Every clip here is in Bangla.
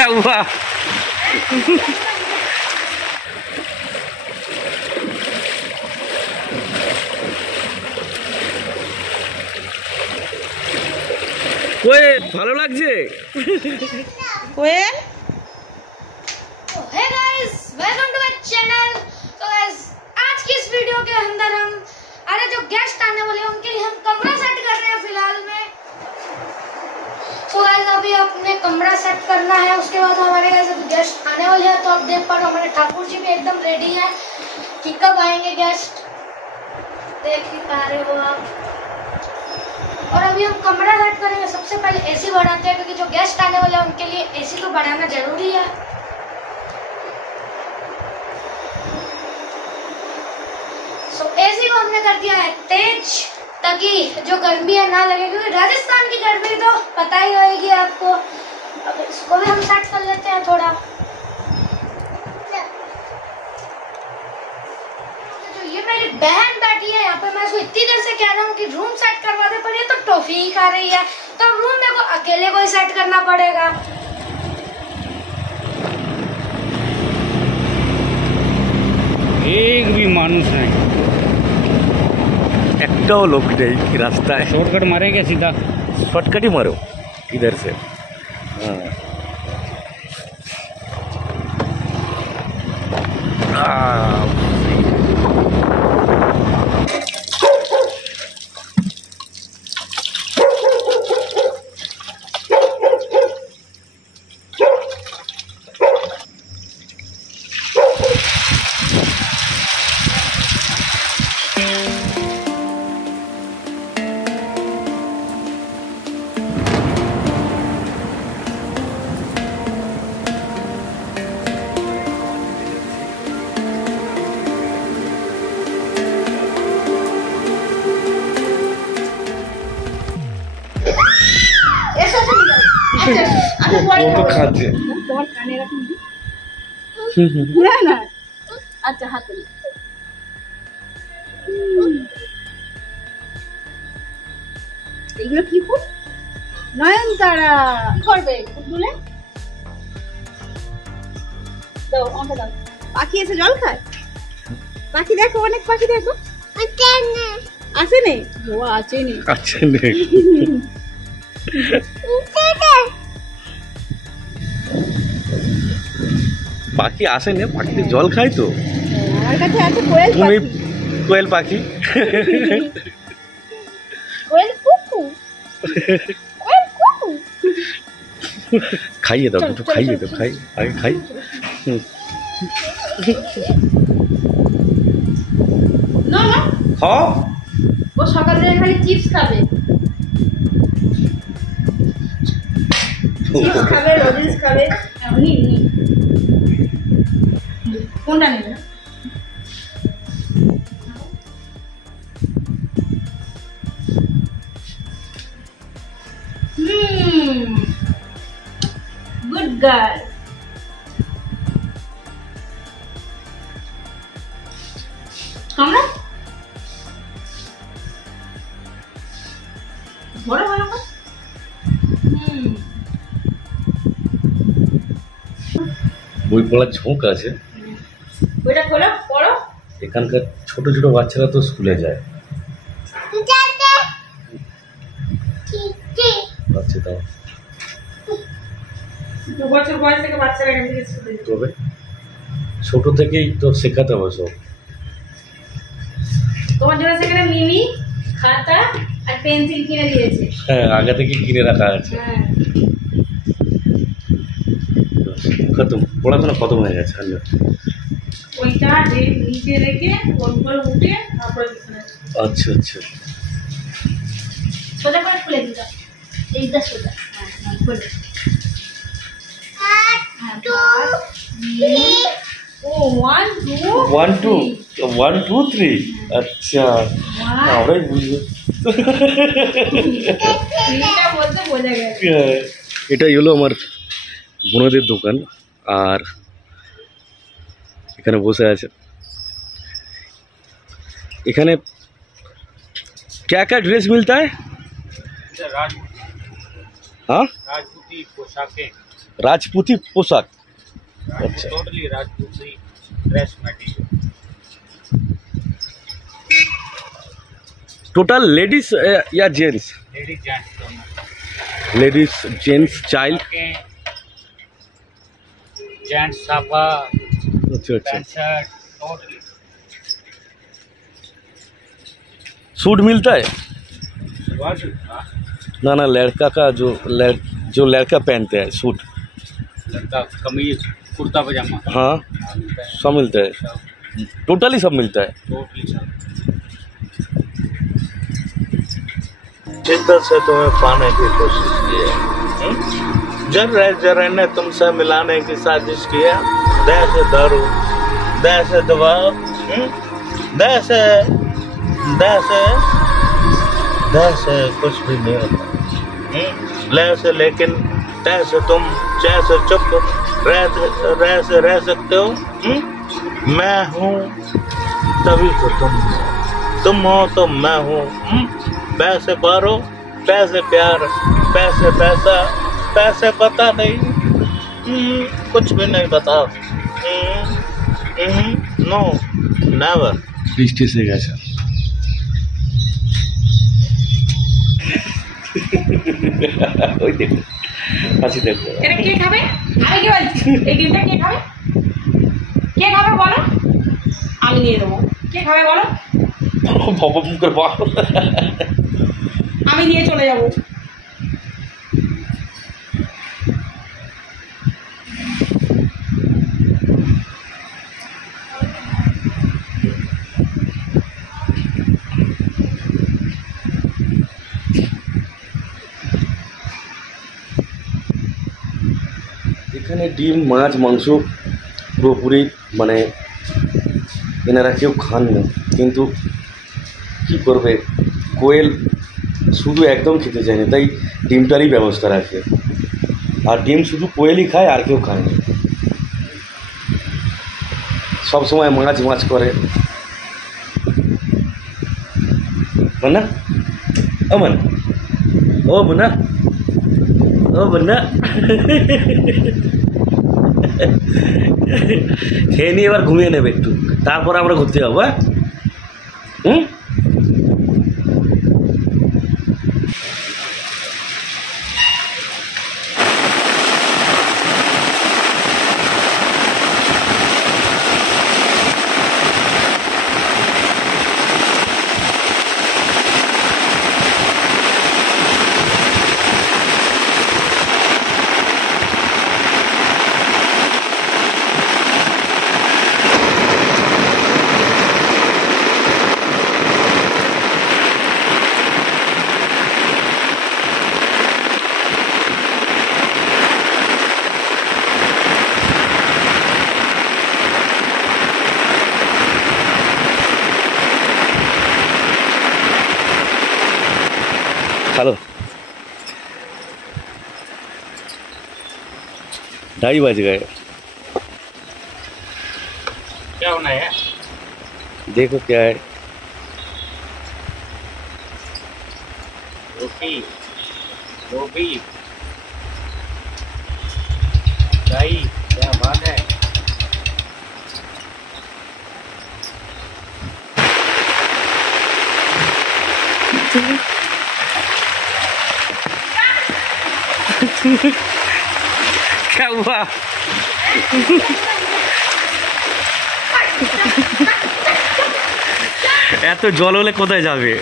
क्या हुआ? कोयल ভালো লাগছে? Koyal hey guys, welcome to my channel. तो गाइस, आज की इस वीडियो के अंदर हम जो गेस्ट आने वाले हैं उनके लिए हम कमरा सेट कर रहे हैं फिलहाल में। तो गाइस, अभी अपने कमरा सेट करना है, उसके बाद हमारे गाइस गेस्ट आने वाले हैं। तो आप देख पा रहे हो हमारे ठाकुर जी भी एकदम रेडी है कि कब आएंगे गेस्ट, देख ही पा रहे हो आप। और अभी हम कमरा सेट करेंगे। सबसे पहले एसी बढ़ाते हैं क्योंकि जो गेस्ट आने वाले हैं उनके लिए एसी तो बढ़ाना जरूरी है। सो एसी को हमने कर दिया है तेज, ताकि जो गर्मी है ना लगे, क्योंकि राजस्थान की गर्मी तो पता ही होगी आपको। अब इसको भी हम सेट कर लेते हैं थोड़ा। जो ये मेरी बहन बैठी है यहाँ पे, मैं इसको इतनी देर से कह रहा हूँ कि रूम सेट करवा दे, पर ये तो टॉफी ही खा रही है। तो अब रूम मेरे को अकेले को ही सेट करना पड़ेगा। एक भी मानुष नहीं, एकटाओ लोक नहीं रास्ता है। शॉर्टकट मारेंगे सीधा, शॉर्टकट ही मारो इधर से। तो खाते ना अच्छा हाथ এগুলো কি ফুল? নয়নতারা করবে ফুলগুলো দাও, আমাকে দাও। পাখি এসে জল খায়? পাখি দেখো, অনেক পাখি দেখো। আছে নেই? ও আছে নেই, अच्छा नहीं পাখি আসে না, পাখিতে জল খায় তো। আমার কাছে আছে কোয়েল তুমি পাখি। কোয়েল পাখি কোয়েল কুকু, কোয়েল কুকু। খাইয়ে দাও, দুটো খাইয়ে দাও, খাই আগে খাই। না না, খাও। ও সকাল থেকে খালি চিপস খাবে, চিপস খাবে, লজেন্স খাবে। এমনি নি কোনটা নেবে? Good girl. তোমরা বড় ভালো করে বই পড়ার ঝোঁক আছে। ওইটা খোলো, পড়ো। এখানকার ছোট ছোট বাচ্চারা তো স্কুলে যায়। আচ্ছা, তাও 2 বছর বয়স থেকে বাচ্চারা এখান থেকে স্কুলে যায়। তবে ছোট থেকেই তো শেখাতে হবে সব। তোমার জন্য সেখানে মিমি, খাতা আর পেন্সিল কিনে দিয়েছে। হ্যাঁ, আগে থেকে কিনে রাখা আছে। হ্যাঁ, খতম, পড়াশোনা খতম হয়ে গেছে। ওইটা নিচে রেখে ওর উপরে উঠে তারপরে বিছানায়। আচ্ছা আচ্ছা, সোজা করে খুলে দিতে, এইটা সোজা। হ্যাঁ, খুলে। 1 2 1 2 3। আচ্ছা, আমরাই বুঝবো। বলতে বোঝা গেছে। এটাই হলো আমার বোনদের দোকান, আর এখানে বসে আছে। এখানে क्या क्या ड्रेस मिलता है? हाँ, राजपूती पोशाकें। राजपूती पोशाक। अच्छा, टोटली राजपूती ड्रेस मटेरियल। टोटल लेडीज या जेंट्स? लेडीज जेंट्स दोनों। Ladies gents child. जेंट्स साफा, अच्छा अच्छा। Pant shirt, totally. सूट मिलता है? ना ना, लड़का का जो लड़का पहनते हैं सूट। लड़का कमीज, कुर्ता पजामा। हाँ, सब मिलता है, टोटली सब मिलता है। टोटली सब। शिद्दत से तुम्हें पाने की कोशिश की है। जर्रे ने तुमसे मिलाने की साजिश की है। दैसे दारू, दैसे दबाव, दैसे कुछ भी नहीं होता। लैसे लेकिन तैसे तुम जैसे चुप रह सकते हो। मैं हूँ तभी तो तुम हो तो मैं हूँ। पैसे पारो, पैसे प्यार, पैसे पैसा, पैसे पता नहीं, कुछ भी नहीं पता। No never. বৃষ্টি এসে গেছে। ওই দেখো, হাসি দেখো। এটা কে খাবে? আমি কি বলছি, এই ডিমটা কে খাবে? কে খাবে বলো, আমি নিয়ে দেবো। কে খাবে বলো? বাবা মুখের বাপ। আমি নিয়ে চলে যাবো। এখানে ডিম, মাছ, মাংস পুরোপুরি মানে এনারা কেউ খান না, কিন্তু কী করবে, কোয়েল শুধু একদম খেতে চায় না, তাই ডিমটারই ব্যবস্থা রাখে। আর ডিম শুধু কোয়েলই খায়, আর কেউ খায় না। সবসময় মাছ মাছ করে। মানা ও মানা, ও মানা, ও মানা। খেয়ে নিয়ে এবার ঘুমিয়ে নেবে একটু, তারপর আমরা ঘুরতে যাবো। হ্যাঁ, चलो 2:30 बज गए। क्या होना है? देखो क्या है। रोटी, गोभी, दही, क्या बात है। क्या हुआ? এত জল হলে কোথায় যাবে?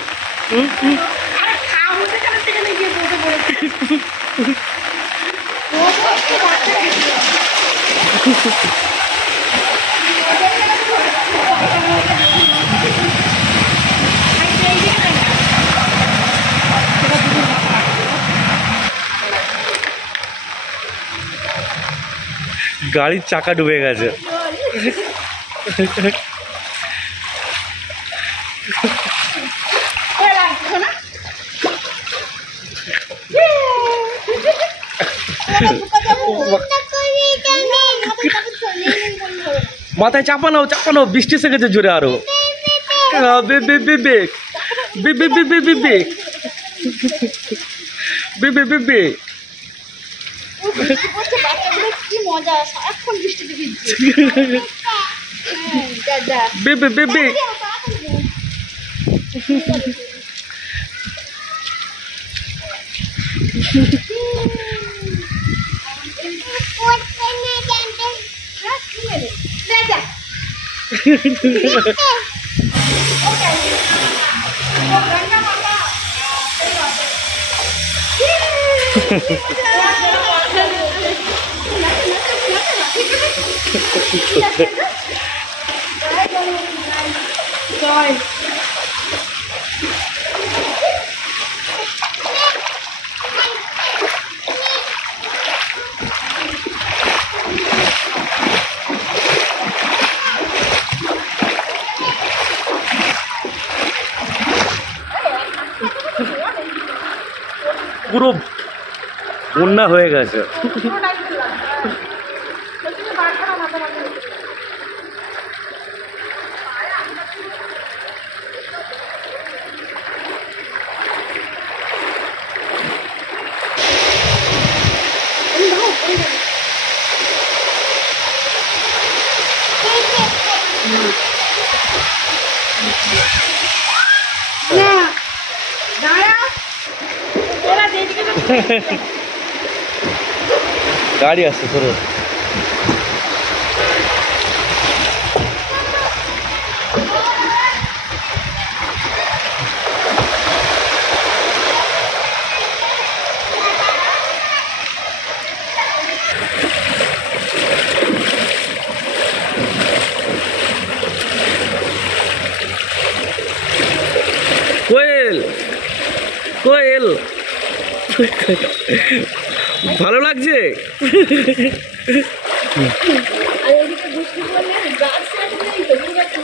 গাড়ির চাকা ডুবে গেছে। মাথায় চাপানো চাপানো, বৃষ্টি এসে গেছে জোরে আরো। বৃষ্টি পড়ছে, বাচ্চাগুলো কি মজা, সারাক্ষণ বৃষ্টিতে ভিজছে। হ্যাঁ, যা যা বেবে বেবে পুরো বন্যা হয়ে গেছে। গাড়ি আসছে তোর কোয়েল কোয়েল ভালো লাগছে। আর এদিকে বৃষ্টি পড়লে গাছ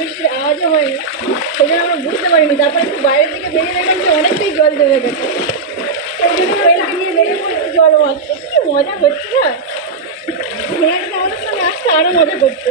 বৃষ্টির আওয়াজও হয়নি, সেই জন্য আমরা বুঝতে পারিনি। তারপরে একটু বাইরের দিকে বেরিয়ে দেখলাম যে অনেকটাই জল জমে গেছে, সেই জন্য কোয়েলকে নিয়ে বেরিয়ে পড়ছি জল মারতে। কি মজা হচ্ছে না, ঘোড়াটা আমাদের সঙ্গে আসতে আরো মজা করছে।